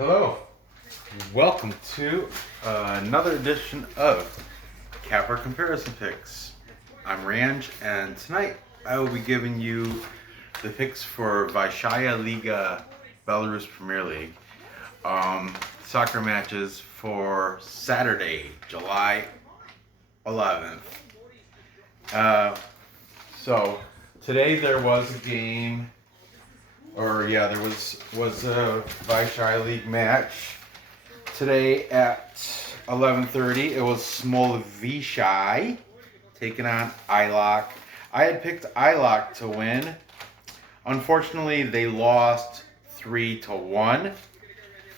Hello, welcome to another edition of Capper Comparison Picks. I'm Ranj, and tonight I will be giving you the picks for Vysshaya Liga Belarus Premier League soccer matches for Saturday, July 11th. So today there was a game. There was a Vysshaya League match today at 11:30. It was Vysshaya taking on ILOC. I had picked ILOC to win. Unfortunately, they lost 3-1.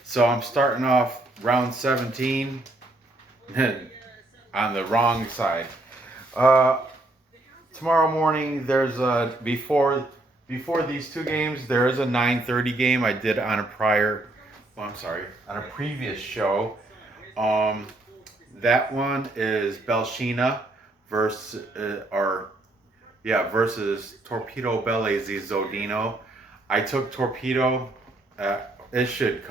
So I'm starting off round 17 on the wrong side. Tomorrow morning there's a before these two games, there is a 9:30 game I did on a previous show. That one is Belshina versus Torpedo Bellesi Zodino. I took Torpedo. It should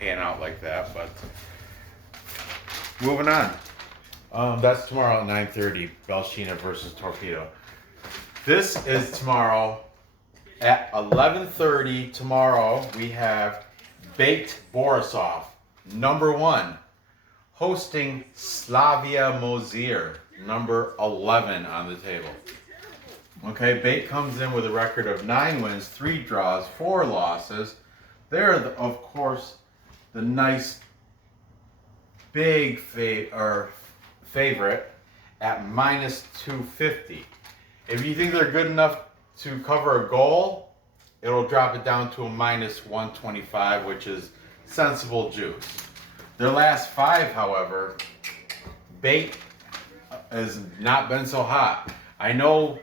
pan out like that, but moving on. That's tomorrow at 9:30. Belshina versus Torpedo. This is tomorrow at 11:30. Tomorrow we have BATE Borisov, number 1, hosting Slavia Mozyr, number 11 on the table. Okay, BATE comes in with a record of 9 wins, 3 draws, 4 losses. They're, of course, the nice big favorite at minus 250. If you think they're good enough to cover a goal, it'll drop it down to a minus 125, which is sensible juice. Their last 5, however, BATE has not been so hot. I know,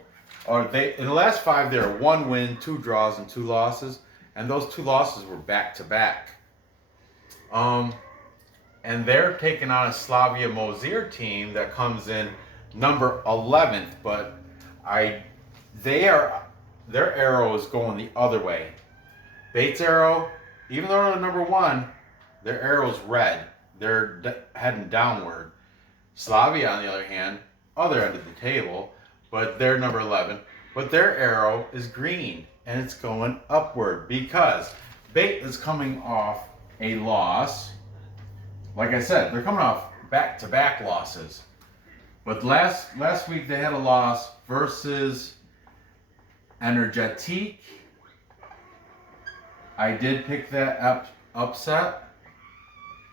in the last 5, they're 1 win, 2 draws, and 2 losses, and those 2 losses were back to back. And they're taking on a Slavia Mozyr team that comes in number 11th, but their arrow is going the other way. BATE's arrow, even though they're number 1, their arrow's red. They're heading downward. Slavia, on the other hand, other end of the table, but they're number 11. But their arrow is green, and it's going upward because BATE is coming off a loss. Like I said, they're coming off back-to-back losses. But last week they had a loss versus Energetic. I did pick that upset.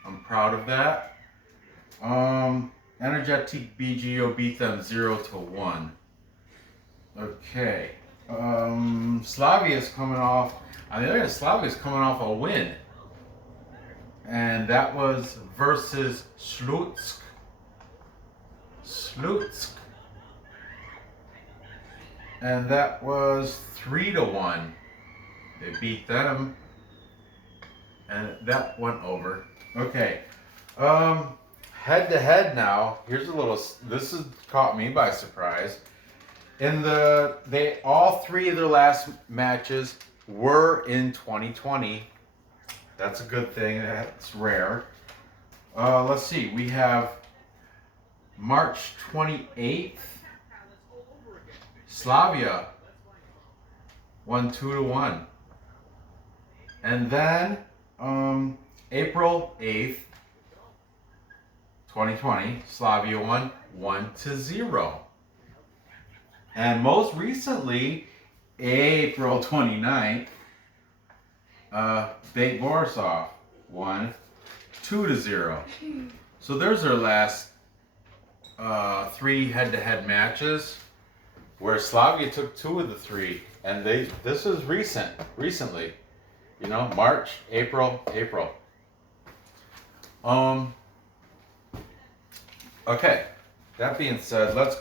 I'm proud of that. Energetic BGO beat them 0-1. Okay. Slavia's coming off. On the other hand, Slavia's coming off a win. And that was versus Slutsk. And that was 3-1. They beat them. And that went over. Okay. Head to head now. Here's a little. This has caught me by surprise. All 3 of their last matches were in 2020. That's a good thing. That's rare. Let's see. We have March 28th. Slavia won 2-1. And then April 8th, 2020, Slavia won 1-0. And most recently, April 29th, BATE Borisov won 2-0. So there's their last 3 head-to-head matches, where Slavia took 2 of the 3, and this is recently, March, April. Okay. That being said, let's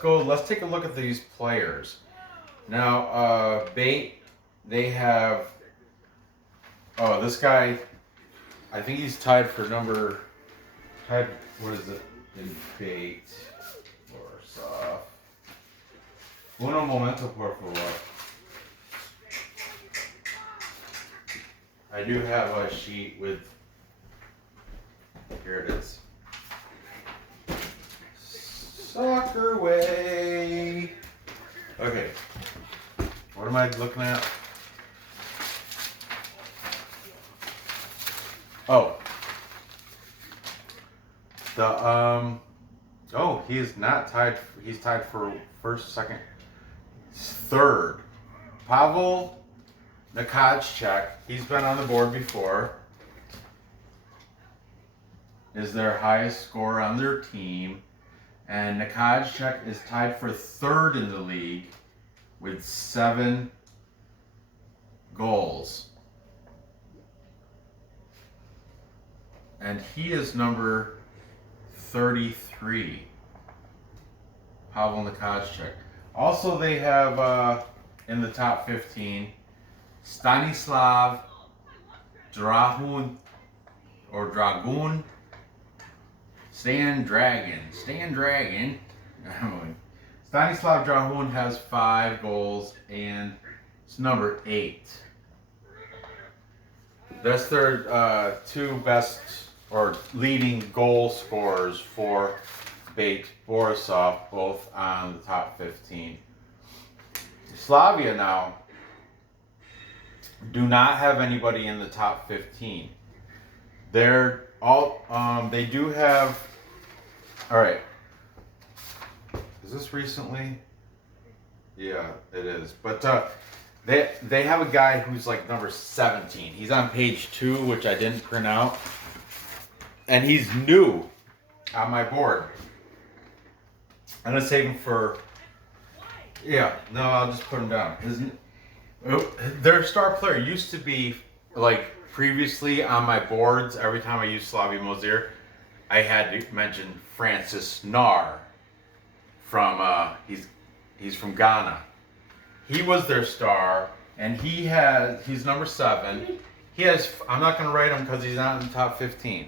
take a look at these players. Now, BATE, they have. Oh, this guy, I think he's tied. What is it in BATE? Borisov. Uno momento, por favor. I do have a sheet with, here it is. Soccer way. Okay. What am I looking at? Oh. He is not tied. He's tied for first, second, third. Pavel Nakajchek, he's been on the board before, is their highest scorer on their team. And Nakajchek is tied for third in the league with 7 goals. And he is number 33. Pavel Nakajchek. Also, they have in the top 15 Stanislav Dragun Stan Dragon. Stanislav Dragun has 5 goals and it's number 8. That's their 2 best or leading goal scorers for BATE, Borisov, both on the top 15. Slavia now do not have anybody in the top 15. They're all, they do have, all right. Is this recently? Yeah, it is. But they have a guy who's like number 17. He's on page 2, which I didn't print out. And he's new on my board. I'm going to save him for, I'll just put him down. Their star player used to be, like, previously on my boards, every time I used Slavia Mozyr, I had to mention Francis Nar from, he's from Ghana. He was their star, and he's number 7. He has, I'm not going to write him because he's not in the top 15,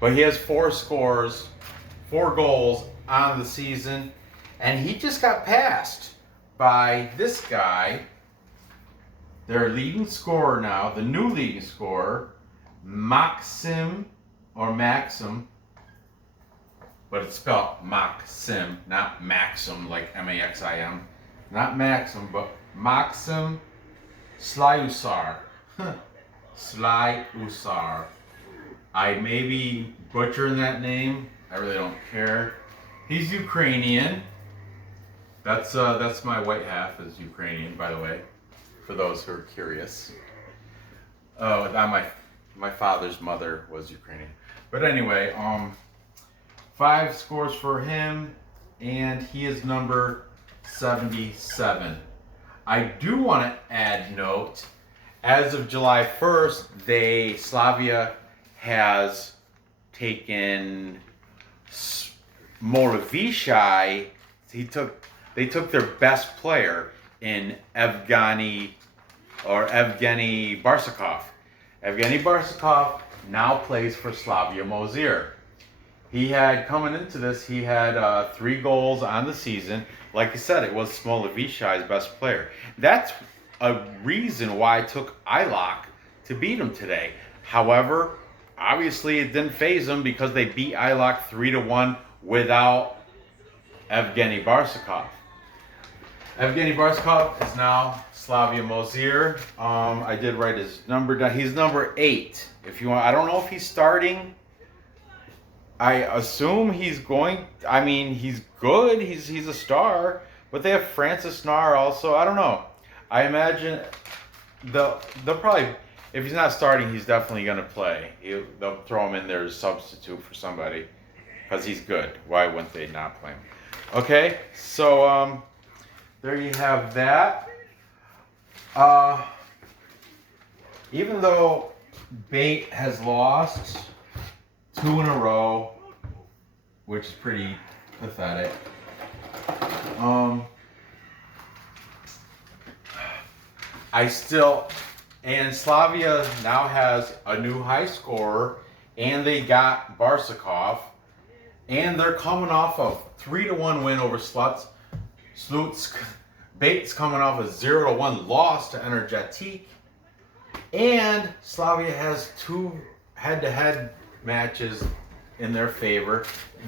but he has 4 scores, 4 goals on the season, and he just got passed by this guy, their leading scorer now, the new leading scorer, Maxim, but it's spelled Maxim, not Maxim, like M-A-X-I-M. Not Maxim, but Maxim Slyusar. Slyusar. I may be butchering that name. I really don't care. He's Ukrainian. That's my white half is Ukrainian, by the way, for those who are curious. Oh, my father's mother was Ukrainian. But anyway, 5 scores for him, and he is number 77. I do want to add note, as of July 1st, Slavia has taken Vysshaya. They took their best player in Evgeny Barsakov. Evgeny Barsakov now plays for Slavia Mozyr. He had, coming into this, he had 3 goals on the season. Like I said, it was Vyshaya's best player. That's a reason why I took Ilok to beat him today. However, obviously it didn't faze him because they beat Ilok 3-1 without Evgeny Barsakov. Evgeny Barsakov is now Slavia Mozyr. I did write his number down. He's number 8. If you want, I don't know if he's starting. I assume he's going. I mean, he's good. He's a star. But they have Francis Nar also. I don't know. I imagine they'll probably, if he's not starting, he's definitely going to play. They'll throw him in there as substitute for somebody because he's good. Why wouldn't they not play him? Okay, so there you have that. Even though BATE has lost 2 in a row, which is pretty pathetic. And Slavia now has a new high scorer, and they got Barsakov, and they're coming off a 3-1 win over Slutsk. BATE's coming off a 0-1 loss to Energetic. And Slavia has 2 head-to-head matches in their favor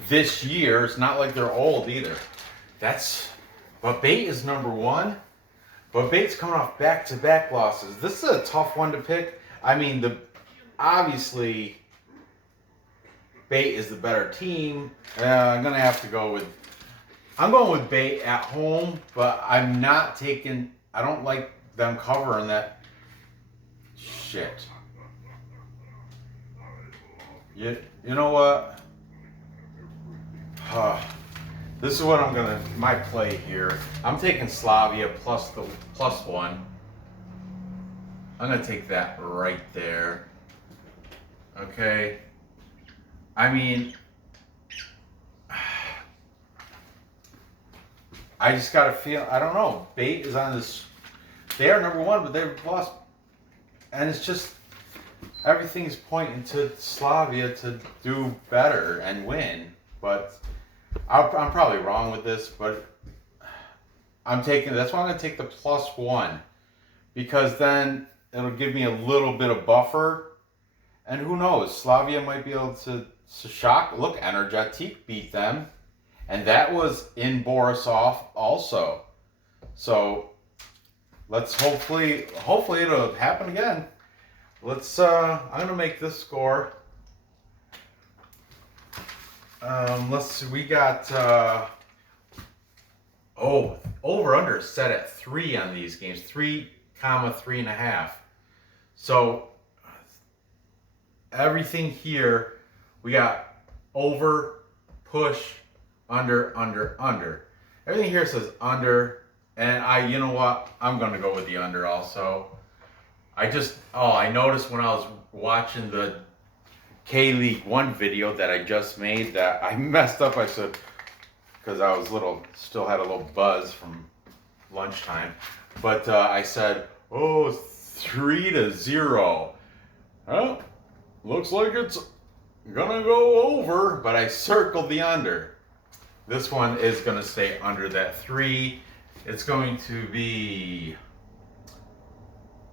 this year. It's not like they're old either. But BATE is number 1. But BATE's coming off back-to-back losses. This is a tough one to pick. I mean, obviously BATE is the better team. I'm gonna have to go with. I'm going with BATE at home, but I'm not taking. I don't like them covering that shit. You know what? This is what I'm gonna. My play here. I'm taking Slavia plus the +1. I'm gonna take that right there. Okay. I mean, I just got a feel. I don't know. BATE is on this. They are number 1, but they've lost, and it's just everything's pointing to Slavia to do better and win. But I'm probably wrong with this, but I'm taking. That's why I'm going to take the +1, because then it'll give me a little bit of buffer, and who knows? Slavia might be able to shock. Look, Energetic beat them. And that was in Borisov also. So let's hopefully it'll happen again. Let's I'm gonna make this score. Let's see, we got over under set at 3 on these games. 3.5. So everything here we got over, push, under. Everything here says under, and you know what? I'm gonna go with the under also. I noticed when I was watching the K-League 1 video that I just made that I messed up. I said, because I was still had a little buzz from lunchtime, but I said, 3-0. Well, looks like it's gonna go over, but I circled the under. This one is going to stay under that 3. It's going to be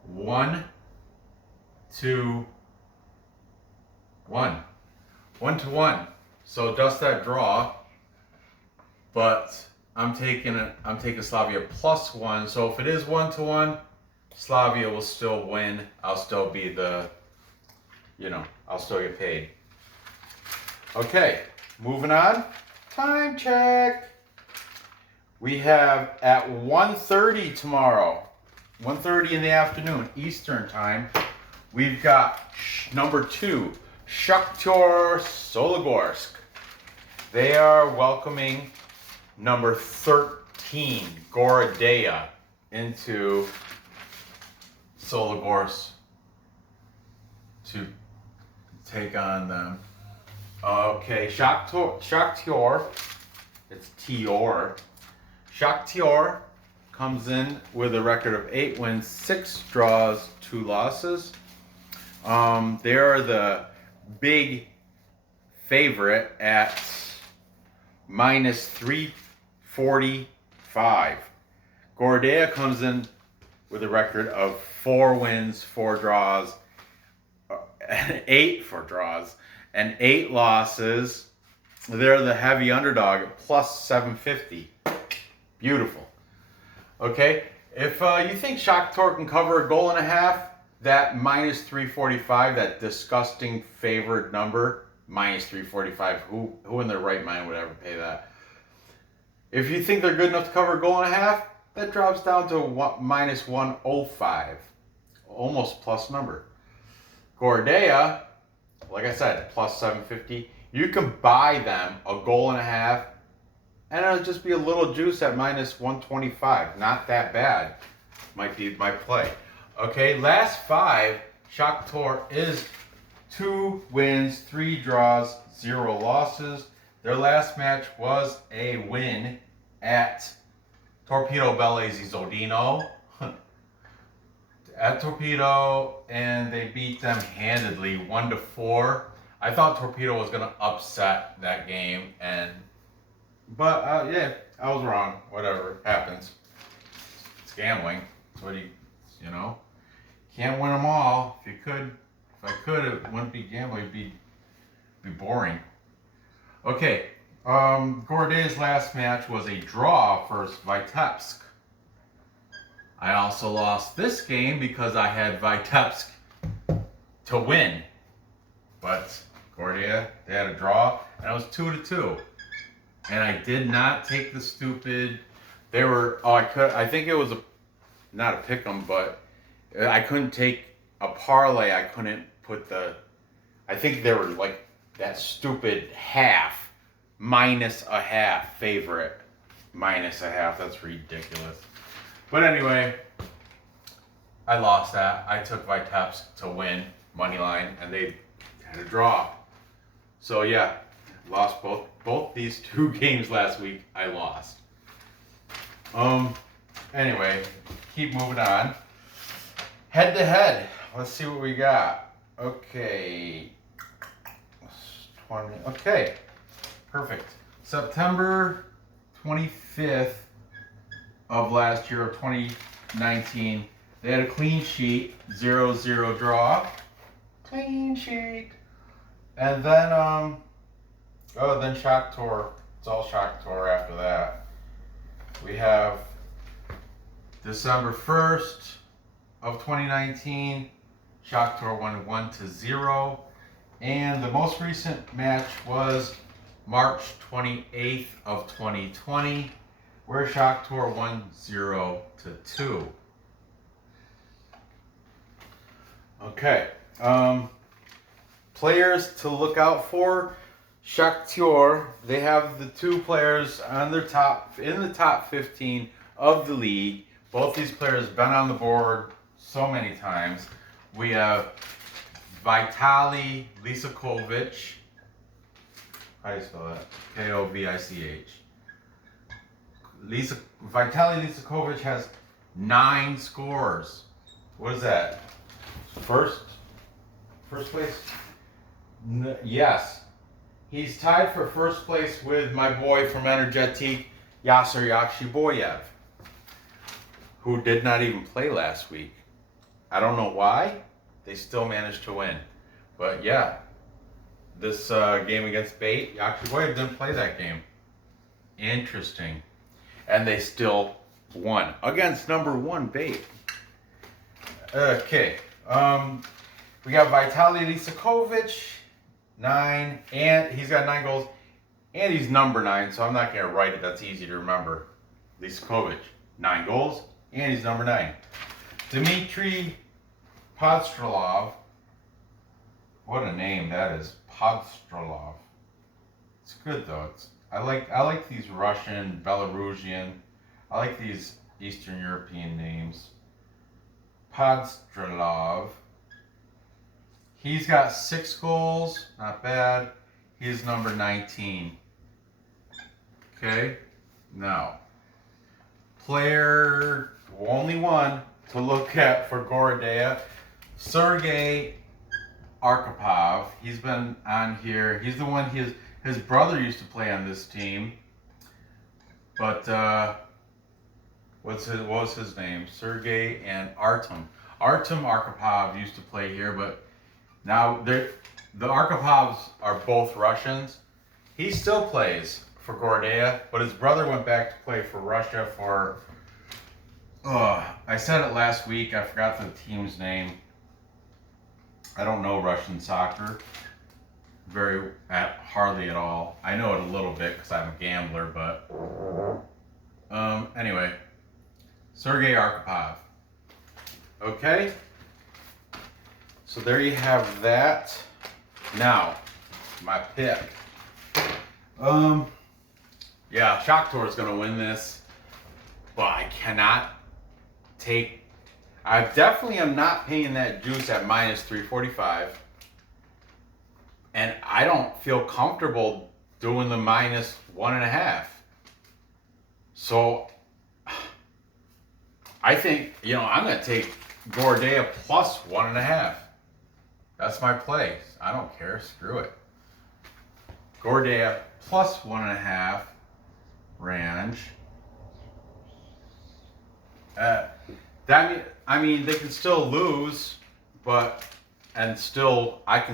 1-1. 1-1. So dust that draw. But I'm taking Slavia +1. So if it is 1-1, Slavia will still win. I'll still be I'll still get paid. Okay, moving on. Time check. We have at 1:30 tomorrow, 1:30 in the afternoon, Eastern time. We've got number 2, Shakhtyor Soligorsk. They are welcoming number 13, Gorodeya, into Soligorsk to take on them. Okay, Shakhtyor, it's Tior. Shakhtyor comes in with a record of 8 wins, 6 draws, 2 losses. They are the big favorite at -345. Gorodeya comes in with a record of 4 wins, 4 draws, 8 draws, and 8 losses. They're the heavy underdog at +750. Beautiful. Okay, if you think Shakhtyor can cover a goal and a half, that -345, that disgusting favored number, -345, who in their right mind would ever pay that? If you think they're good enough to cover a goal and a half, that drops down to -105. Almost plus number. Gorodeya, like I said, +750. You can buy them a goal and a half, and it'll just be a little juice at -125. Not that bad. Might be my play. Okay, last 5, Shakhtyor is 2 wins, 3 draws, 0 losses. Their last match was a win at Torpedo Bellezi Zodino. At Torpedo, and they beat them handedly, 1-4. I thought Torpedo was gonna upset that game, but yeah, I was wrong. Whatever happens, it's gambling. It's what Can't win them all. If I could, it wouldn't be gambling. It'd be boring. Okay. Gorodeya's last match was a draw versus Vitebsk. I also lost this game because I had Vitebsk to win. But Gorodeya, they had a draw, and it was 2-2. And I did not take the stupid. They were. Oh, I think it was not a pick'em, but I couldn't take a parlay. I couldn't put the. I think they were like that stupid half, minus a half favorite, minus a half. That's ridiculous. But anyway, I lost that. I took Vitebsk to win money line, and they had a draw. So yeah, lost both these 2 games last week. I lost. Anyway, keep moving on. Head to head. Let's see what we got. Okay. 20. Okay. Perfect. September 25th of last year, of 2019, they had a clean sheet, 0-0 draw. Clean sheet. And then, then Shakhtyor. It's all Shakhtyor after that. We have December 1st of 2019, Shakhtyor won 1-0. And the most recent match was March 28th of 2020, where Shakhtyor won 0-2. Okay. Players to look out for. Shakhtyor, they have the 2 players on their in the top 15 of the league. Both these players have been on the board so many times. We have Vitaly Lisakovich. How do you spell that? Kovich. Vitaly Lisakovich has 9 scores. What is that? First place? Yes. He's tied for first place with my boy from Energetic, Yasser Yakshiboyev, who did not even play last week. I don't know why. They still managed to win. But yeah, this game against BATE, Yakshiboyev didn't play that game. Interesting. And they still won against number 1 BATE. Okay. We got Vitaly Lisakovich, 9, and he's got 9 goals, and he's number 9, so I'm not going to write it. That's easy to remember. Lisakovich, 9 goals, and he's number 9. Dmitry Podstrelov, what a name that is, Podstrelov. It's good though. I like these Russian, Belarusian. I like these Eastern European names. Podstrelov. He's got 6 goals, not bad. He's number 19. Okay, now, player only one to look at for Gorodeya, Sergei Arkhipov. He's been on here. He's the one, his brother used to play on this team. But, what was his name? Sergei and Artem. Artem Arkhipov used to play here, but now, the Archipovs are both Russians. He still plays for Gorodeya, but his brother went back to play for Russia for... I said it last week. I forgot the team's name. I don't know Russian soccer hardly at all. I know it a little bit because I'm a gambler, but... Anyway. Sergei Arkhipov. Okay? So there you have that. Now, my pick. Yeah, Shakhtyor is going to win this, but I cannot take... I definitely am not paying that juice at minus 345, and I don't feel comfortable doing the minus 1.5. So, I think, I'm going to take Gorodeya plus 1.5. That's my play. I don't care. Screw it. Gorodeya plus 1.5. Ranj. I mean, they can still lose, but I can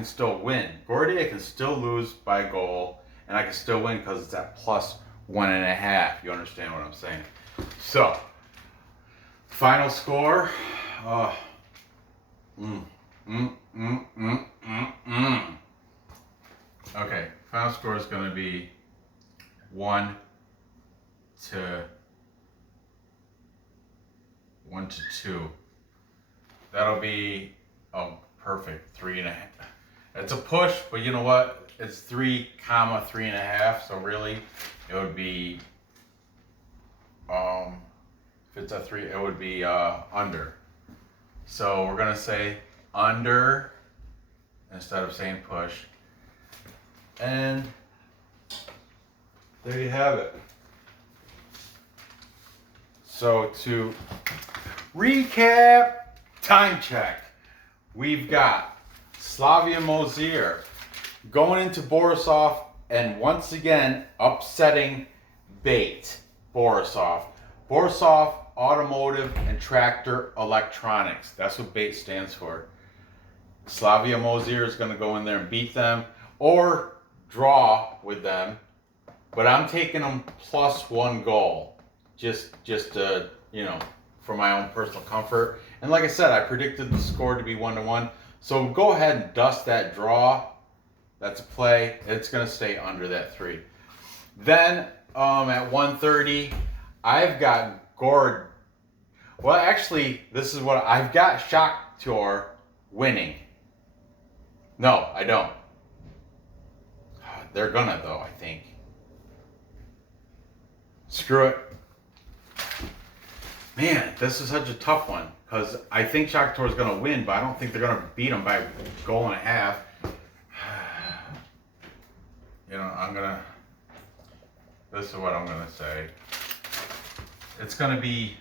still win. Gorodeya can still lose by a goal, and I can still win because it's at +1.5. You understand what I'm saying? So, final score. Okay, final score is going to be 1-2. That'll be perfect. 3.5. It's a push, but you know what? It's 3.5. So really, it would be if it's a 3, it would be under. So we're gonna say under instead of saying push. And there you have it. So to recap, time check. We've got Slavia Mozyr going into Borisov and once again upsetting BATE Borisov. Borisov Automotive and Tractor Electronics. That's what BATE stands for. Slavia Mozyr is going to go in there and beat them or draw with them. But I'm taking them +1 goal. Just for my own personal comfort. And like I said, I predicted the score to be 1-1. So go ahead and dust that draw. That's a play. It's going to stay under that 3. Then at 1:30, I've got Well, actually, this is what I've got. Shakhtyor winning. No, I don't. They're gonna though, I think. Screw it. Man, this is such a tough one because I think Shakhtyor is going to win, but I don't think they're going to beat them by 1.5 goals. This is what I'm going to say. It's going to be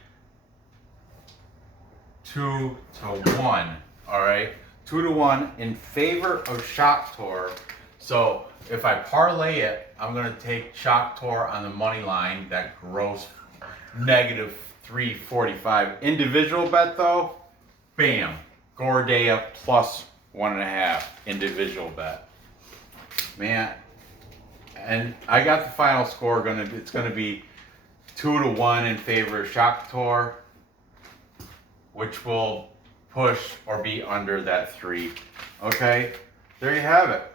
2-1, all right? 2-1 in favor of Shakhtyor. So if I parlay it, I'm going to take Shakhtyor on the money line, that gross -345. Individual bet though, bam, Gorodeya +1.5 individual bet. Man, and I got the final score it's gonna be 2-1 in favor of Shakhtyor, which will push or be under that 3. Okay, there you have it.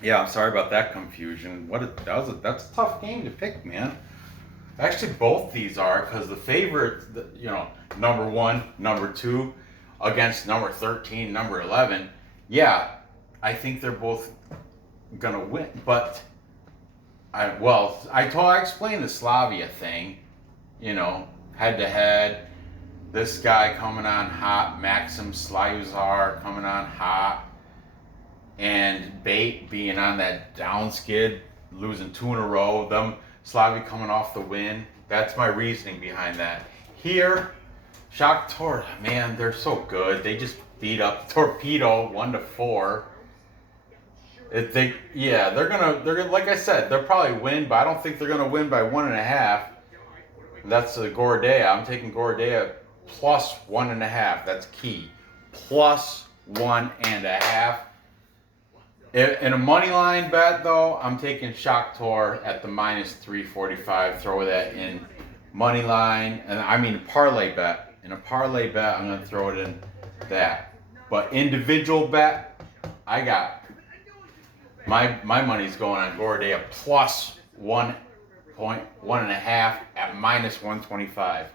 Yeah, I'm sorry about that confusion. That's a tough game to pick, man. Actually, both these are, because the favorite, number 1, number 2, against number 13, number 11. Yeah, I think they're both gonna win. But I explained the Slavia thing, head to head. This guy coming on hot, Maxim Slavia coming on hot, and BATE being on that down skid, losing 2 in a row. Them Slavia coming off the win. That's my reasoning behind that. Here, Shakhtyor, man, they're so good. They just beat up Torpedo 1-4. They're gonna like I said, they'll probably win, but I don't think they're gonna win by 1.5. That's the Gorodeya. I'm taking Gorodeya +1.5. That's key. +1.5. In a money line bet, though, I'm taking Shakhtyor at the -345. Throw that in money line, and I mean parlay bet. In a parlay bet, I'm gonna throw it in that. But individual bet, I got my money's going on Gorodeya +1.5 at -125.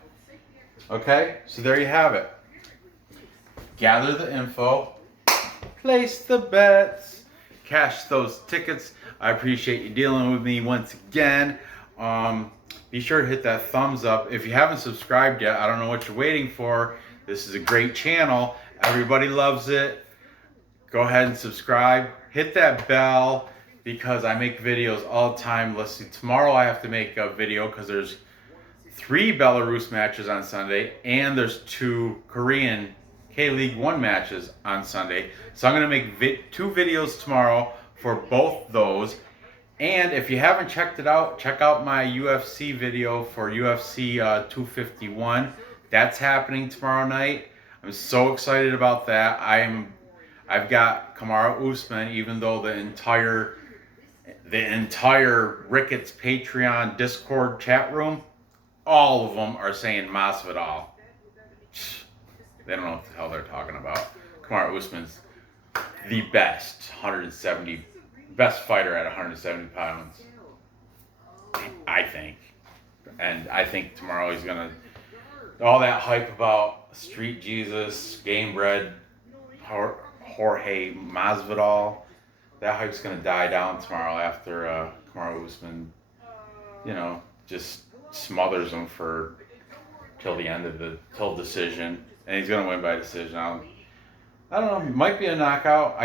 Okay, so there you have it. Gather the info, place the bets. Cash those tickets. I appreciate you dealing with me once again. Be sure to hit that thumbs up. If you haven't subscribed yet, I don't know what you're waiting for. This is a great channel. Everybody loves it. Go ahead and subscribe. Hit that bell because I make videos all the time. Let's see, tomorrow I have to make a video because there's 3 Belarus matches on Sunday and there's 2 Korean K-League 1 matches on Sunday. So I'm going to make 2 videos tomorrow for both those. And if you haven't checked it out, check out my UFC video for UFC 251. That's happening tomorrow night. I'm so excited about that. I've got Kamaru Usman, even though the entire Ricketts Patreon Discord chat room, all of them are saying Masvidal. They don't know what the hell they're talking about. Kamaru Usman's the best best fighter at 170 pounds, I think. And I think tomorrow he's gonna, all that hype about Street Jesus, Game Bred, Jorge Masvidal, that hype's gonna die down tomorrow after Kamaru Usman, just smothers him till the end of till decision, and he's gonna win by decision. I don't know. It might be a knockout.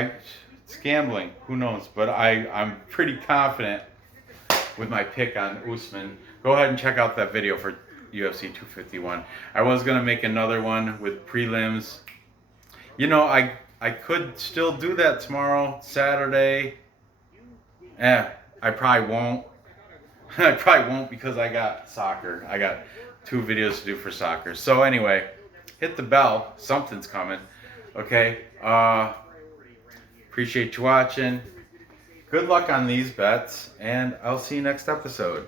It's gambling. Who knows? But I'm pretty confident with my pick on Usman. Go ahead and check out that video for UFC 251. I was gonna make another one with prelims. I could still do that tomorrow, Saturday. I probably won't. I probably won't because I got soccer. I got 2 videos to do for soccer. So anyway, hit the bell. Something's coming. Okay. Appreciate you watching. Good luck on these bets, and I'll see you next episode.